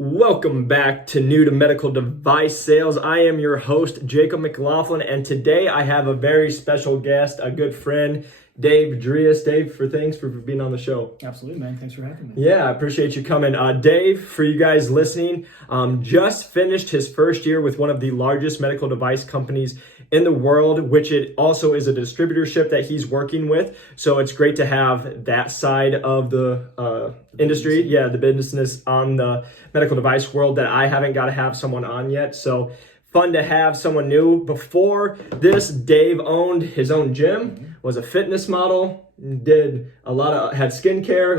Welcome back to New to Medical Device Sales. I am your host, Jacob McLaughlin, and today I have a very special guest, a good friend, Dave Dreas. Dave, thanks for being on the show. Absolutely, man. Thanks for having me. Yeah, I appreciate you coming. Dave, for you guys listening, just finished his first year with one of the largest medical device companies in the world, which it also is a distributorship that he's working with. So it's great to have that side of the industry, the business on the medical device world that I haven't got to have someone on yet. So fun to have someone new. Before this, Dave owned his own gym, was a fitness model, did a lot of, had skincare,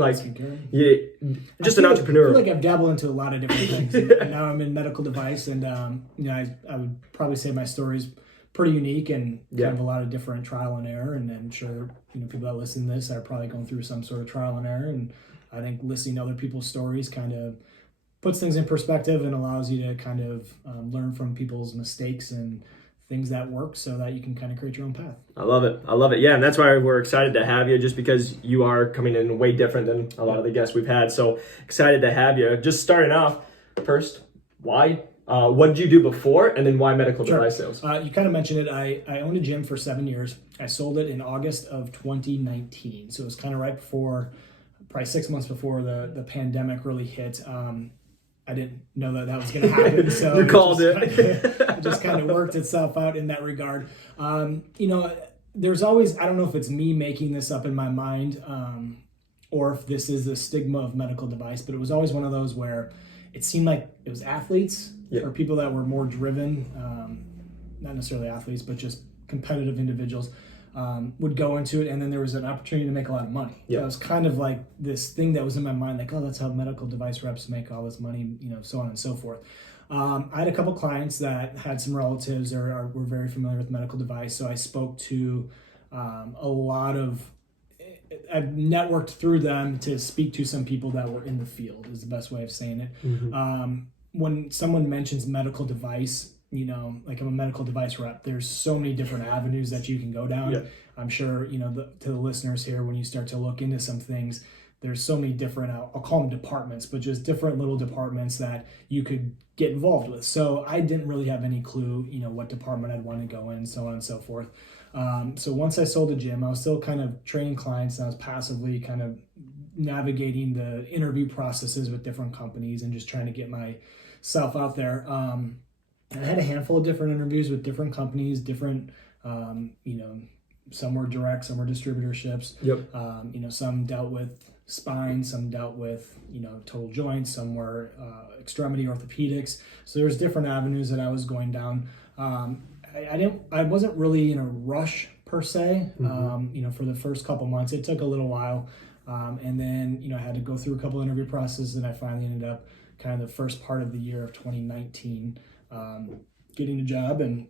just an entrepreneur. I feel like I've dabbled into a lot of different things. And now I'm in medical device, and I would probably say my story's pretty unique and kind of a lot of different trial and error. And I'm sure people that listen to this are probably going through some sort of trial and error. And I think listening to other people's stories kind of puts things in perspective and allows you to kind of learn from people's mistakes and things that work so that you can kind of create your own path. I love it. Yeah, and that's why we're excited to have you, just because you are coming in way different than a lot of the guests we've had. So excited to have you. Just starting off, first, why? What did you do before, and then why medical device sales? You kind of mentioned it. I owned a gym for 7 years. I sold it in August of 2019. So it was kind of right before, probably 6 months before the pandemic really hit. I didn't know that was going to happen. So you called it. It just kind of worked itself out in that regard. There's always, I don't know if it's me making this up in my mind or if this is the stigma of medical device, but it was always one of those where it seemed like it was athletes or people that were more driven, not necessarily athletes, but just competitive individuals would go into it, and then there was an opportunity to make a lot of money. So it was kind of like this thing that was in my mind, like, oh, that's how medical device reps make all this money, so on and so forth. I had a couple clients that had some relatives or were very familiar with medical device, so I spoke to a lot of, I've networked through them to speak to some people that were in the field, is the best way of saying it. Mm-hmm. When someone mentions medical device, like I'm a medical device rep, there's so many different avenues that you can go down. Yeah. I'm sure, to the listeners here, when you start to look into some things, there's so many different, I'll call them departments, but just different little departments that you could get involved with. So I didn't really have any clue, what department I'd want to go in, so on and so forth. So once I sold the gym, I was still kind of training clients, and I was passively kind of navigating the interview processes with different companies and just trying to get myself out there. I had a handful of different interviews with different companies, different, some were direct, some were distributorships. Yep. Some dealt with spine, some dealt with, total joints, some were extremity orthopedics. So there's different avenues that I was going down. I wasn't really in a rush per se, for the first couple months. It took a little while. And then, I had to go through a couple interview processes, and I finally ended up kind of the first part of the year of 2019, getting a job, and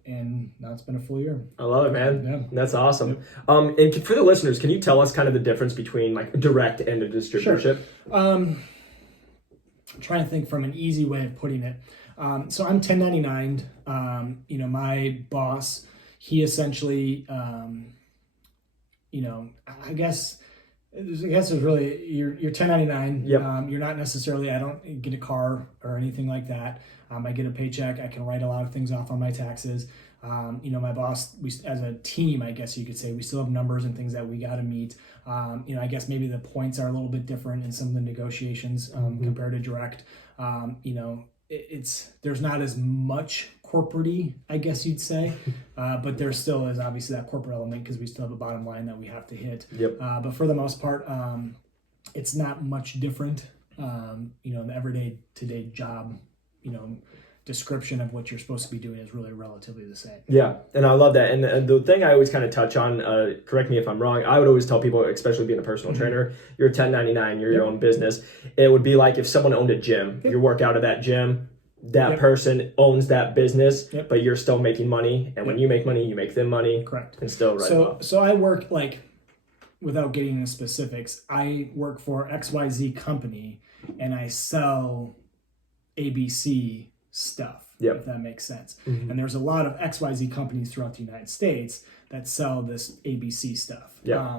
now it's been a full year. I love it, man. Yeah. That's awesome. Yep. And for the listeners, can you tell us kind of the difference between like direct and a distributorship? Sure. I'm trying to think from an easy way of putting it. So I'm 1099. My boss, he essentially, I guess it's really, you're 1099. Yep. You're not necessarily, I don't get a car or anything like that. I get a paycheck. I can write a lot of things off on my taxes. My boss, we as a team, I guess you could say, we still have numbers and things that we got to meet. I guess maybe the points are a little bit different in some of the negotiations compared to direct. There's not as much corporate-y, I guess you'd say, but there still is obviously that corporate element because we still have a bottom line that we have to hit. Yep. But for the most part, it's not much different. The everyday today job, description of what you're supposed to be doing is really relatively the same. Yeah, and I love that. And the thing I always kind of touch on, correct me if I'm wrong, I would always tell people, especially being a personal trainer, you're 1099, you're your own business. It would be like if someone owned a gym, you work out of that gym, that person owns that business, but you're still making money. And when you make money, you make them money. Correct. And still So I work, without getting into specifics, I work for XYZ company and I sell ABC stuff, if that makes sense. Mm-hmm. And there's a lot of XYZ companies throughout the United States that sell this ABC stuff.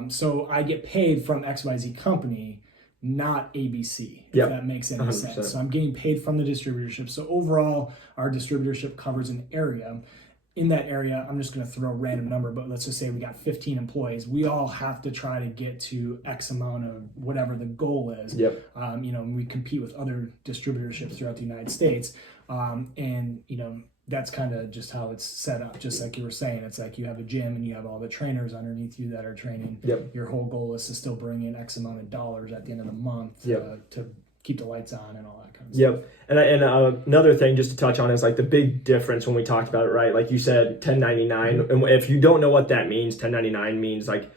So I get paid from XYZ company not ABC, if Yep. that makes any 100%. sense. So I'm getting paid from the distributorship. So overall, our distributorship covers an area. In that area, I'm just going to throw a random number, but let's just say we got 15 employees. We all have to try to get to X amount of whatever the goal is. Yep. We compete with other distributorships throughout the United States. That's kind of just how it's set up. Just like you were saying, it's like you have a gym and you have all the trainers underneath you that are training. Yep. Your whole goal is to still bring in X amount of dollars at the end of the month to keep the lights on and all that kind of stuff. Yep. And another thing just to touch on is like the big difference when we talked about it, right? Like you said, 1099. And if you don't know what that means, 1099 means like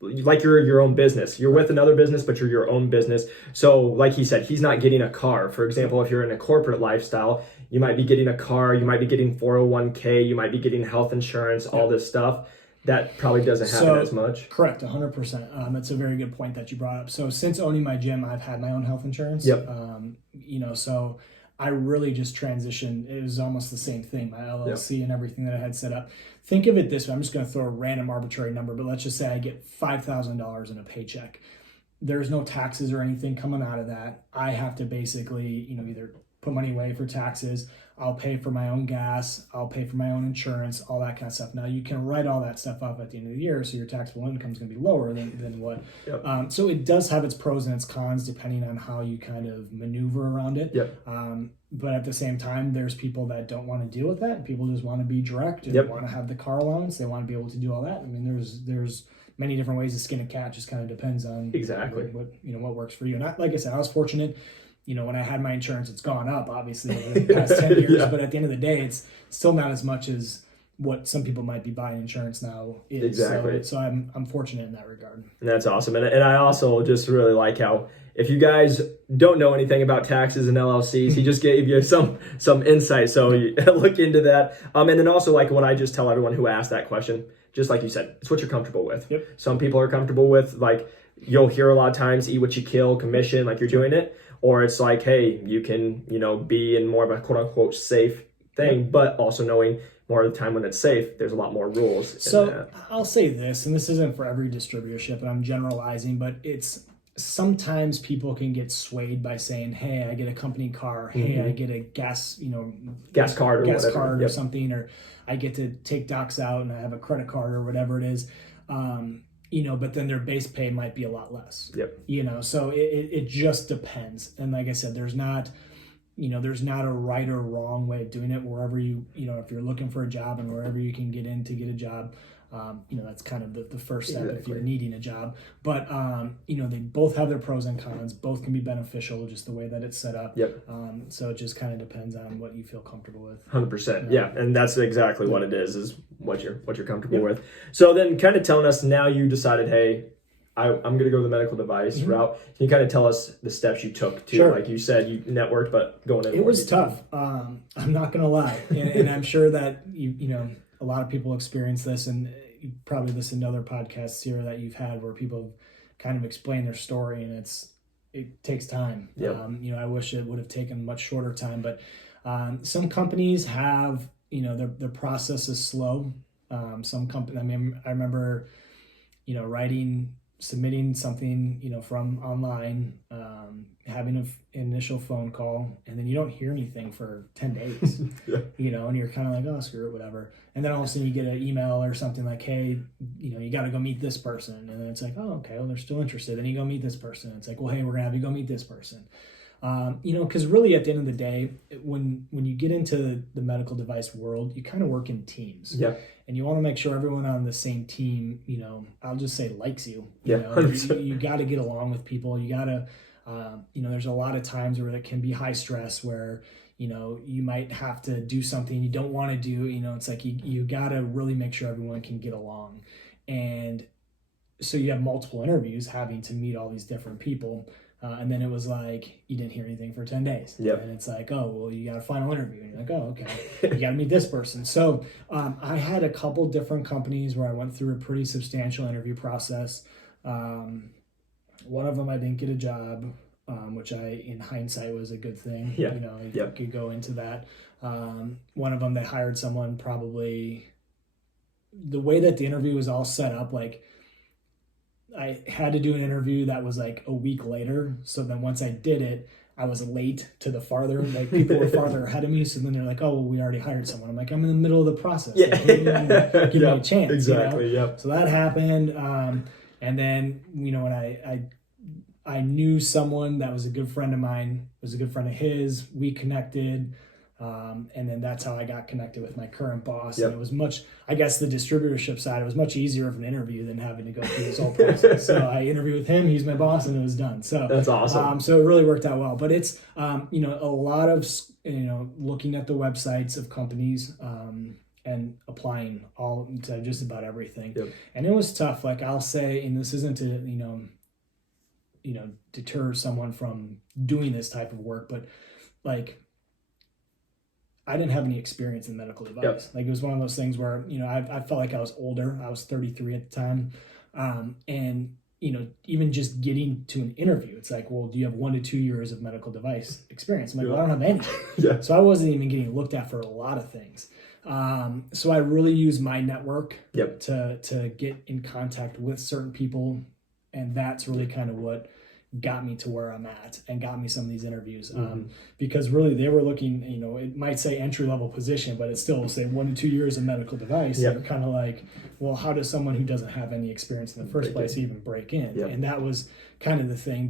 you're your own business. You're with another business, but you're your own business. So like he said, he's not getting a car. For example, if you're in a corporate lifestyle, you might be getting a car, you might be getting 401k, you might be getting health insurance, all this stuff. That probably doesn't happen as much. Correct, 100%. That's a very good point that you brought up. So since owning my gym, I've had my own health insurance. Yep. So I really just transitioned. It was almost the same thing, my LLC and everything that I had set up. Think of it this way. I'm just going to throw a random arbitrary number, but let's just say I get $5,000 in a paycheck. There's no taxes or anything coming out of that. I have to basically, either put money away for taxes. I'll pay for my own gas. I'll pay for my own insurance, all that kind of stuff. Now, you can write all that stuff off at the end of the year, so your taxable income is going to be lower than what. Yep. So it does have its pros and its cons depending on how you kind of maneuver around it. Yep. But at the same time, there's people that don't want to deal with that. People just want to be direct and want to have the car allowance. They want to be able to do all that. I mean, there's many different ways to skin a cat. Just kind of depends on what works for you. And like I said, I was fortunate. When I had my insurance, it's gone up, obviously, over the past 10 years. But at the end of the day, it's still not as much as what some people might be buying insurance now is. Exactly. So I'm fortunate in that regard. And that's awesome. And I also just really like how, if you guys don't know anything about taxes and LLCs, he just gave you some insight. So you look into that. And then also, like what I just tell everyone who asked that question, just like you said, it's what you're comfortable with. Yep. Some people are comfortable with, like, you'll hear a lot of times, eat what you kill, commission, like you're doing it. Or it's like, hey, you can, be in more of a quote unquote safe thing, but also knowing more of the time when it's safe, there's a lot more rules. So I'll say this, and this isn't for every distributorship, and I'm generalizing, but it's sometimes people can get swayed by saying, hey, I get a company car. Hey, I get a gas card or something, or I get to take docs out and I have a credit card or whatever it is. But then their base pay might be a lot less. Yep. So it just depends. And like I said, there's not a right or wrong way of doing it. Wherever if you're looking for a job and wherever you can get in to get a job, that's kind of the first step if you're needing a job. But, they both have their pros and cons. Both can be beneficial, just the way that it's set up. Yep. So it just kind of depends on what you feel comfortable with. 100%. Yeah. And that's exactly what it is what you're comfortable with. So then kind of telling us, now you decided, hey, I'm going to go the medical device route. Can you kind of tell us the steps you took to, like you said, you networked, but going in? It was tough. I'm not going to lie. And I'm sure that a lot of people experience this, and you probably listened to other podcasts here that you've had where people kind of explain their story, and it takes time. Yep. I wish it would have taken much shorter time, but some companies have, their process is slow. Some company, I remember, submitting something, from online, having an initial phone call, and then you don't hear anything for 10 days, and you're kind of like, oh, screw it, whatever. And then all of a sudden you get an email or something like, hey, you got to go meet this person. And then it's like, oh, okay, well, they're still interested. Then you go meet this person. It's like, well, hey, we're going to have you go meet this person. Because really at the end of the day, when you get into the medical device world, you kind of work in teams. Yeah. And you want to make sure everyone on the same team, I'll just say likes you. You got to get along with people. You got to, there's a lot of times where it can be high stress where, you might have to do something you don't want to do. It's like you got to really make sure everyone can get along. And so you have multiple interviews having to meet all these different people. And then it was like, you didn't hear anything for 10 days. Yep. And it's like, oh, well, you got a final interview. And you're like, oh, okay. You got to meet this person. So I had a couple different companies where I went through a pretty substantial interview process. One of them, I didn't get a job, which in hindsight was a good thing. Yeah. I could go into that. One of them, they hired someone probably, the way that the interview was all set up, like, I had to do an interview that was like a week later. So then once I did it, I was late to the farther, like people were farther ahead of me. So then they're like, oh, well, we already hired someone. I'm like, I'm in the middle of the process. Yeah. Like, give me a chance. Exactly. Yep. So that happened. And then, when I knew someone that was a good friend of mine, was a good friend of his, we connected. And then that's how I got connected with my current boss. Yep. And it was much, I guess the distributorship side, it was much easier of an interview than having to go through this whole process. So I interviewed with him, he's my boss, and it was done. So that's awesome. So it really worked out well. But it's, a lot of, looking at the websites of companies, and applying all to just about everything. Yep. And it was tough. Like I'll say, and this isn't to, deter someone from doing this type of work, but like, I didn't have any experience in medical device. Yep. Like it was one of those things where, I felt like I was older. I was 33 at the time. And, even just getting to an interview, it's like, well, do you have 1 to 2 years of medical device experience? I'm like, well, I don't have any. Yeah. So I wasn't even getting looked at for a lot of things. So I really used my network Yep. to get in contact with certain people. And that's really kind of what got me to where I'm at and got me some of these interviews. Because really they were looking, it might say entry-level position, but it still will say 1 to 2 years of medical device. Yep. They're kind of like, well, how does someone who doesn't have any experience in the first place even break in? Yep. And that was kind of the thing.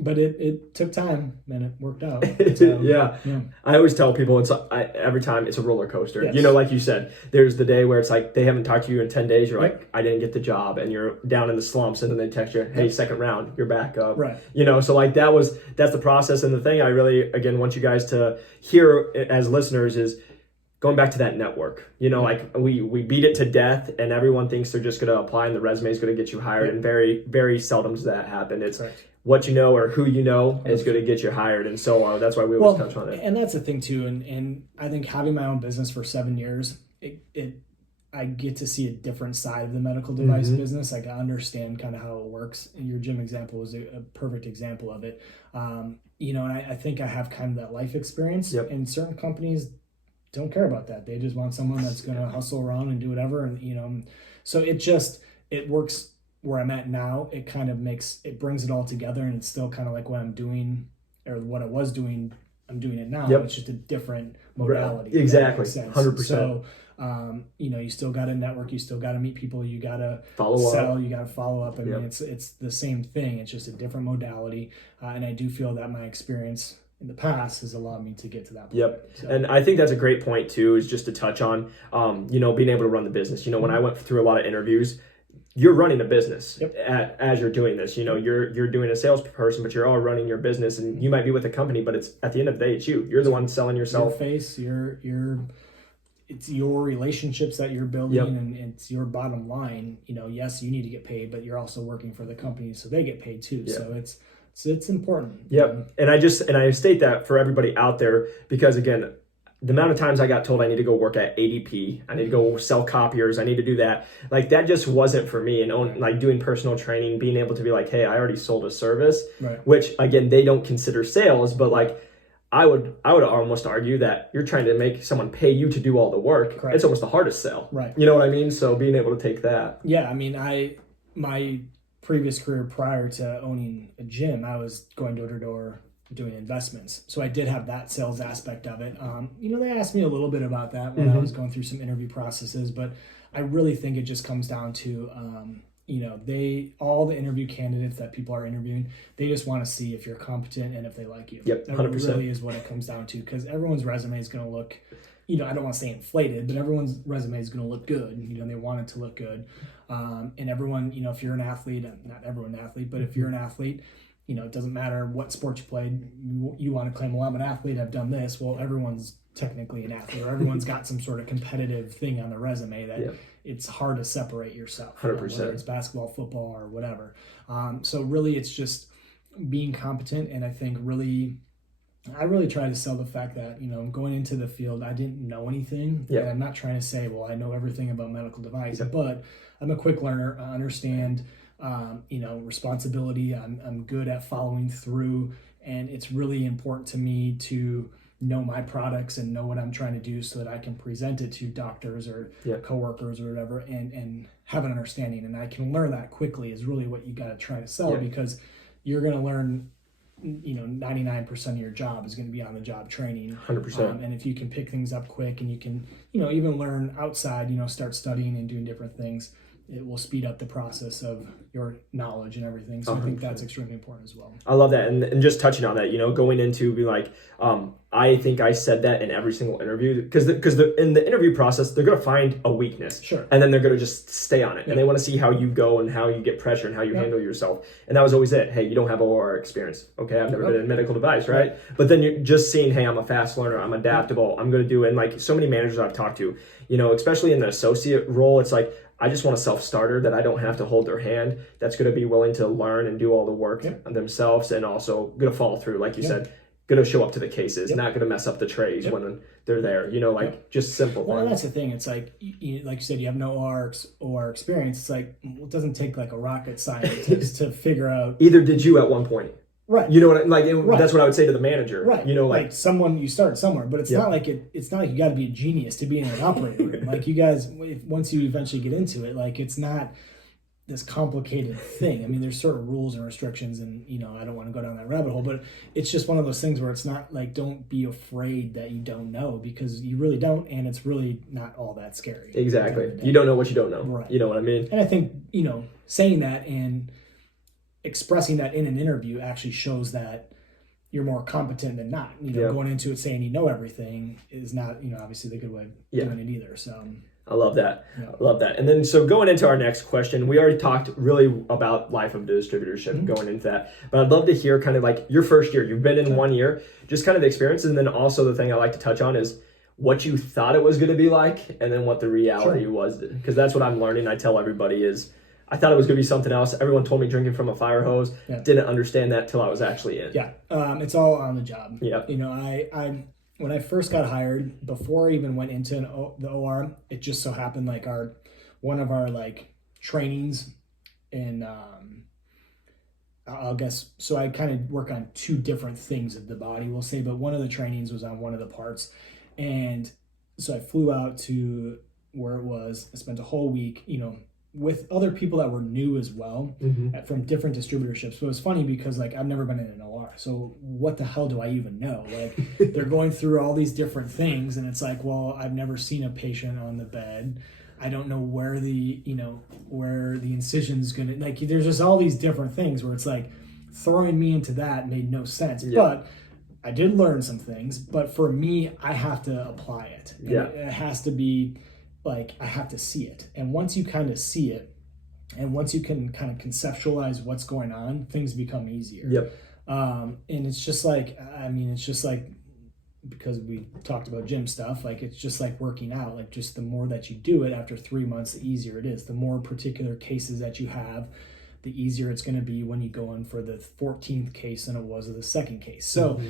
But it took time and it worked out. Yeah. I always tell people every time it's a roller coaster. Yes. Like you said, there's the day where it's like they haven't talked to you in 10 days. You're like, I didn't get the job, and you're down in the slumps, and then they text you, hey, second round, you're back up. Right. So like that's the process. And the thing I really, again, want you guys to hear as listeners is going back to that network. Like we beat it to death, and everyone thinks they're just going to apply and the resume is going to get you hired. And very, very seldom does that happen. It's what you know or who you know is going to get you hired. And so that's why we always touch on it. And that's the thing too. And I think having my own business for 7 years, I get to see a different side of the medical device business. Like I understand kind of how it works. And your gym example was a perfect example of it. And I think I have kind of that life experience. Yep. And certain companies don't care about that. They just want someone that's going to hustle around and do whatever. And, so it works where I'm at now. It kind of brings it all together, and it's still kind of like what I'm doing or what I was doing. I'm doing it now. Yep. It's just a different modality. Right. Exactly. 100%. So, you still got to network, you still got to meet people, you got to sell, you got to follow up. I mean, it's the same thing. It's just a different modality. And I do feel that my experience in the past has allowed me to get to that point. Yep. So. And I think that's a great point too, is just to touch on, being able to run the business. When I went through a lot of interviews, you're running a business as you're doing this. You're doing a salesperson, but you're all running your business, and you might be with a company, but it's at the end of the day, it's you. You're the one selling yourself. Your face, it's your relationships that you're building, and it's your bottom line. Yes, you need to get paid, but you're also working for the company, so they get paid too. Yep. So it's important. Yep. And I state that for everybody out there, because again, the amount of times I got told I need to go work at ADP, I need to go sell copiers, I need to do that. Like that just wasn't for me. And like doing personal training, being able to be like, hey, I already sold a service, which again, they don't consider sales, but like I would almost argue that you're trying to make someone pay you to do all the work. Correct. It's almost the hardest sell. Right. You know what I mean? So being able to take that. Yeah. I mean, my previous career prior to owning a gym, I was going door to door doing investments. So I did have that sales aspect of it. They asked me a little bit about that when I was going through some interview processes, but I really think it just comes down to, all the interview candidates that people are interviewing, they just want to see if you're competent and if they like you. Yep, 100%. That really is what it comes down to, because everyone's resume is going to look, I don't want to say inflated, but everyone's resume is going to look good. They want it to look good. And everyone, if you're an athlete, not everyone an athlete, but if you're an athlete, it doesn't matter what sport you played, you want to claim, well, I'm an athlete, I've done this. Well, everyone's technically an athlete, or everyone's got some sort of competitive thing on the resume that it's hard to separate yourself. 100%. Whether it's basketball, football, or whatever. So really it's just being competent. And I think I really try to sell the fact that, going into the field, I didn't know anything. Yeah. And I'm not trying to say, well, I know everything about medical device, but I'm a quick learner. I understand responsibility. I'm good at following through, and it's really important to me to know my products and know what I'm trying to do so that I can present it to doctors or coworkers or whatever and have an understanding. And I can learn that quickly is really what you got to try to sell because you're going to learn, 99% of your job is going to be on the job training. 100%. And if you can pick things up quick and you can, even learn outside, start studying and doing different things, it will speed up the process of your knowledge and everything. So 100%. I think that's extremely important as well. I love that. And just touching on that, going into be like, I think I said that in every single interview because in the interview process, they're going to find a weakness. Sure. And then they're going to just stay on it. Yep. And they want to see how you go and how you get pressure and how you handle yourself. And that was always it. Hey, you don't have OR experience. Okay, I've never been in medical device, right? But then you're just seeing, hey, I'm a fast learner. I'm adaptable. I'm going to do it. And like so many managers I've talked to, especially in the associate role, it's like, I just want a self-starter that I don't have to hold their hand, that's going to be willing to learn and do all the work themselves and also going to follow through, like you said, going to show up to the cases, not going to mess up the trays when they're there, just simple. Well, that's the thing. It's like, like you said, you have no OR experience. It's like, it doesn't take like a rocket scientist to figure out. Either did you at one point. Right. You know what that's what I would say to the manager. Right. Like someone, you start somewhere, but it's not like it's not like you got to be a genius to be in an operating room. Like you guys, once you eventually get into it, like it's not this complicated thing. I mean, there's sort of rules and restrictions and, I don't want to go down that rabbit hole, but it's just one of those things where it's not like, don't be afraid that you don't know because you really don't. And it's really not all that scary. Exactly. You don't know what you don't know. Right. You know what I mean? And I think, saying that and expressing that in an interview actually shows that you're more competent than not. Going into it saying everything is not, obviously the good way of doing it either. So I love that. I love that. And then so going into our next question, we already talked really about life of distributorship going into that. But I'd love to hear kind of like your first year. You've been in 1 year, just kind of the experience. And then also the thing I like to touch on is what you thought it was going to be like and then what the reality was. Because that's what I'm learning. I tell everybody is I thought it was going to be something else. Everyone told me drinking from a fire hose. Didn't understand that till I was actually in. It's all on the job. I when I first got hired, before I even went into the OR, it just so happened like one of our like trainings in I guess so I kind of work on two different things of the body, we'll say, but one of the trainings was on one of the parts, and so I flew out to where it was. I spent a whole week, with other people that were new as well from different distributorships. So it was funny because like I've never been in an OR. So what the hell do I even know? Like they're going through all these different things and it's like, well, I've never seen a patient on the bed. I don't know where the incision's gonna, like there's just all these different things where it's like throwing me into that made no sense. But I did learn some things, but for me, I have to apply it. And it has to be like I have to see it. And once you kind of see it and once you can kind of conceptualize what's going on, things become easier. And it's just like, because we talked about gym stuff, like it's just like working out, like just the more that you do it after 3 months, the easier it is. The more particular cases that you have, the easier it's going to be when you go in for the 14th case than it was of the second case. So,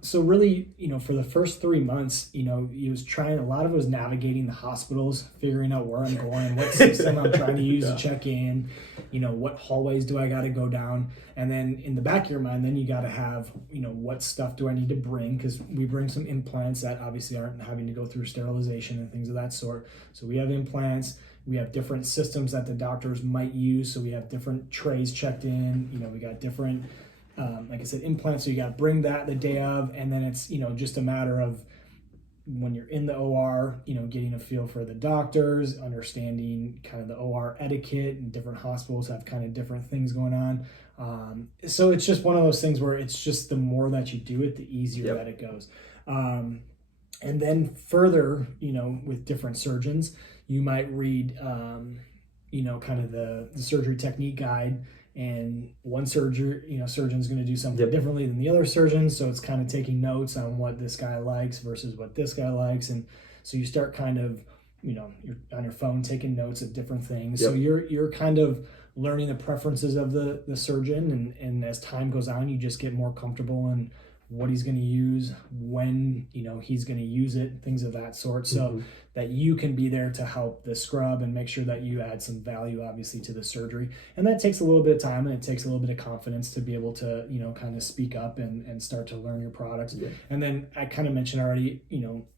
so really, for the first 3 months, he was trying, a lot of it was navigating the hospitals, figuring out where I'm going, what system I'm trying to use to check in, what hallways do I got to go down. And then in the back of your mind, then you got to have, what stuff do I need to bring? Because we bring some implants that obviously aren't having to go through sterilization and things of that sort. So we have implants. We have different systems that the doctors might use. So we have different trays checked in. We got different, like I said, implants. So you got to bring that the day of. And then it's, just a matter of when you're in the OR, getting a feel for the doctors, understanding kind of the OR etiquette, and different hospitals have kind of different things going on. So it's just one of those things where it's just the more that you do it, the easier that it goes. And then further, with different surgeons, you might read, kind of the surgery technique guide, and one surgeon's going to do something differently than the other surgeon. So it's kind of taking notes on what this guy likes versus what this guy likes. And so you start kind of, you're on your phone taking notes of different things. So you're kind of learning the preferences of the surgeon. And as time goes on, you just get more comfortable and what he's going to use, when, he's going to use it, things of that sort. So that you can be there to help the scrub and make sure that you add some value, obviously, to the surgery. And that takes a little bit of time, and it takes a little bit of confidence to be able to, kind of speak up and start to learn your products. Yeah. And then I kind of mentioned already,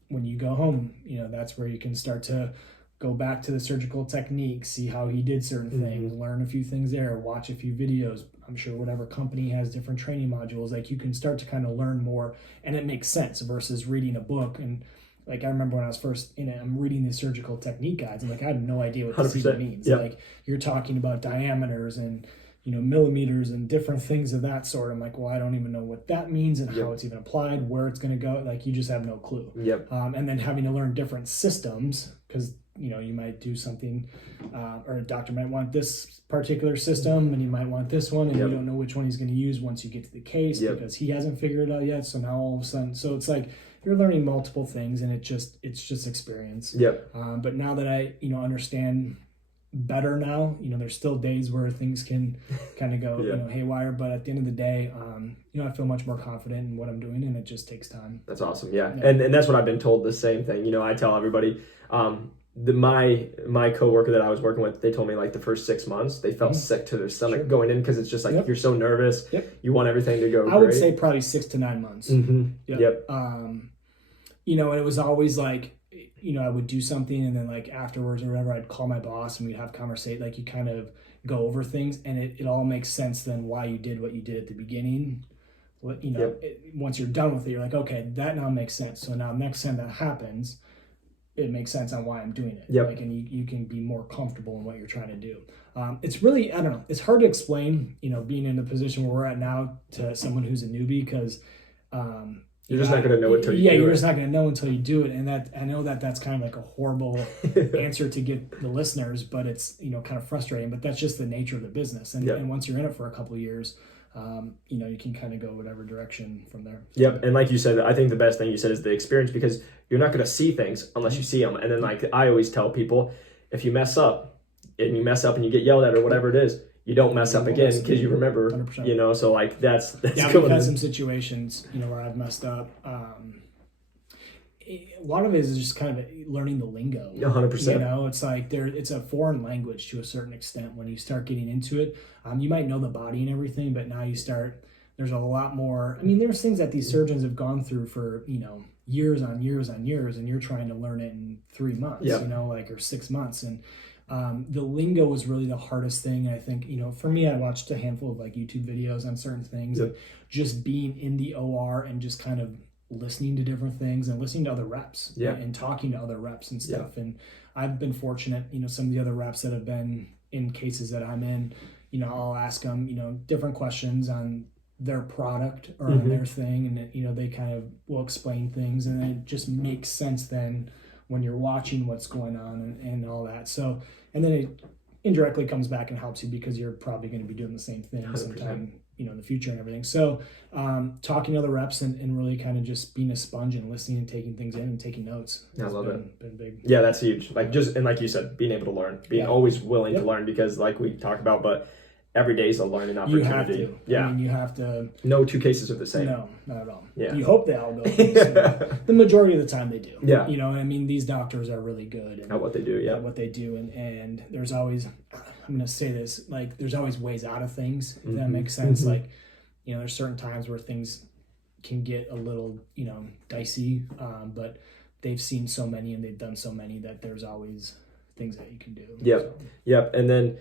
when you go home, that's where you can start to go back to the surgical technique, see how he did certain things, learn a few things there, watch a few videos. I'm sure whatever company has different training modules, like you can start to kind of learn more, and it makes sense versus reading a book. And like I remember when I was first in it, I'm reading the surgical technique guides, and like I have no idea what this even means. Yep. Like you're talking about diameters and millimeters and different things of that sort. I'm like, well, I don't even know what that means and how it's even applied, where it's going to go. Like you just have no clue. Yep. And then having to learn different systems, because you might do something, or a doctor might want this particular system, and you might want this one, and you don't know which one he's going to use once you get to the case because he hasn't figured it out yet. So now all of a sudden, so it's like you're learning multiple things, and it's just experience. Yep. But now that I understand better now, there's still days where things can kind of go haywire, but at the end of the day, I feel much more confident in what I'm doing, and it just takes time. That's awesome. Yeah. And that's what I've been told, the same thing. I tell everybody, my coworker that I was working with, they told me like the first 6 months they felt sick to their stomach going in, because it's just like you're so nervous. You want everything to go I would say probably 6 to 9 months. And it was always like, I would do something, and then like afterwards or whatever, I'd call my boss and we'd have conversation. Like you kind of go over things, and it all makes sense then why you did what you did at the beginning. Once you're done with it, you're like, okay, that now makes sense. So now next time that happens, it makes sense on why I'm doing it. Like, and you can be more comfortable in what you're trying to do. It's really, I don't know, it's hard to explain, being in the position where we're at now to someone who's a newbie, because you're just not going to know until you do it. You're just not going to know until you do it. And that, I know that's kind of like a horrible answer to get the listeners, but it's, kind of frustrating, but that's just the nature of the business. And once you're in it for a couple of years, you can kind of go whatever direction from there. Yep. And like you said, I think the best thing you said is the experience, because you're not going to see things unless you see them. And then like I always tell people, if you mess up and you get yelled at or whatever it is, you don't mess up again, because you remember, 100%. So like that's yeah, we've had some situations, where I've messed up. A lot of it is just kind of learning the lingo. 100%. It's like it's a foreign language to a certain extent when you start getting into it. You might know the body and everything, but now there's a lot more. I mean, there's things that these surgeons have gone through for, years on years on years, and you're trying to learn it in 3 months, or 6 months. And the lingo was really the hardest thing. I think, for me, I watched a handful of like YouTube videos on certain things, and just being in the OR and just kind of listening to different things and listening to other reps and talking to other reps and stuff. And I've been fortunate, some of the other reps that have been in cases that I'm in, I'll ask them, different questions on their product or on their thing. And, they kind of will explain things, and it just makes sense then when you're watching what's going on and all that. So, and then it indirectly comes back and helps you, because you're probably going to be doing the same thing 100%. Sometime, in the future and everything. So talking to other reps and really kind of just being a sponge and listening and taking things in and taking notes. I love it. Been big. Yeah, that's huge. Like and like you said, being able to learn, being always willing to learn, because like we talked about, but every day is a learning opportunity. You have to. Yeah. I mean, you have to. No two cases are the same. No, not at all. Yeah. You hope they all go. The majority of the time they do. Yeah. I mean, these doctors are really good at what they do. Yeah. At what they do. And there's always, I'm going to say this, like there's always ways out of things, if that makes sense. Like, there's certain times where things can get a little, dicey, but they've seen so many and they've done so many that there's always things that you can do. Yep. And then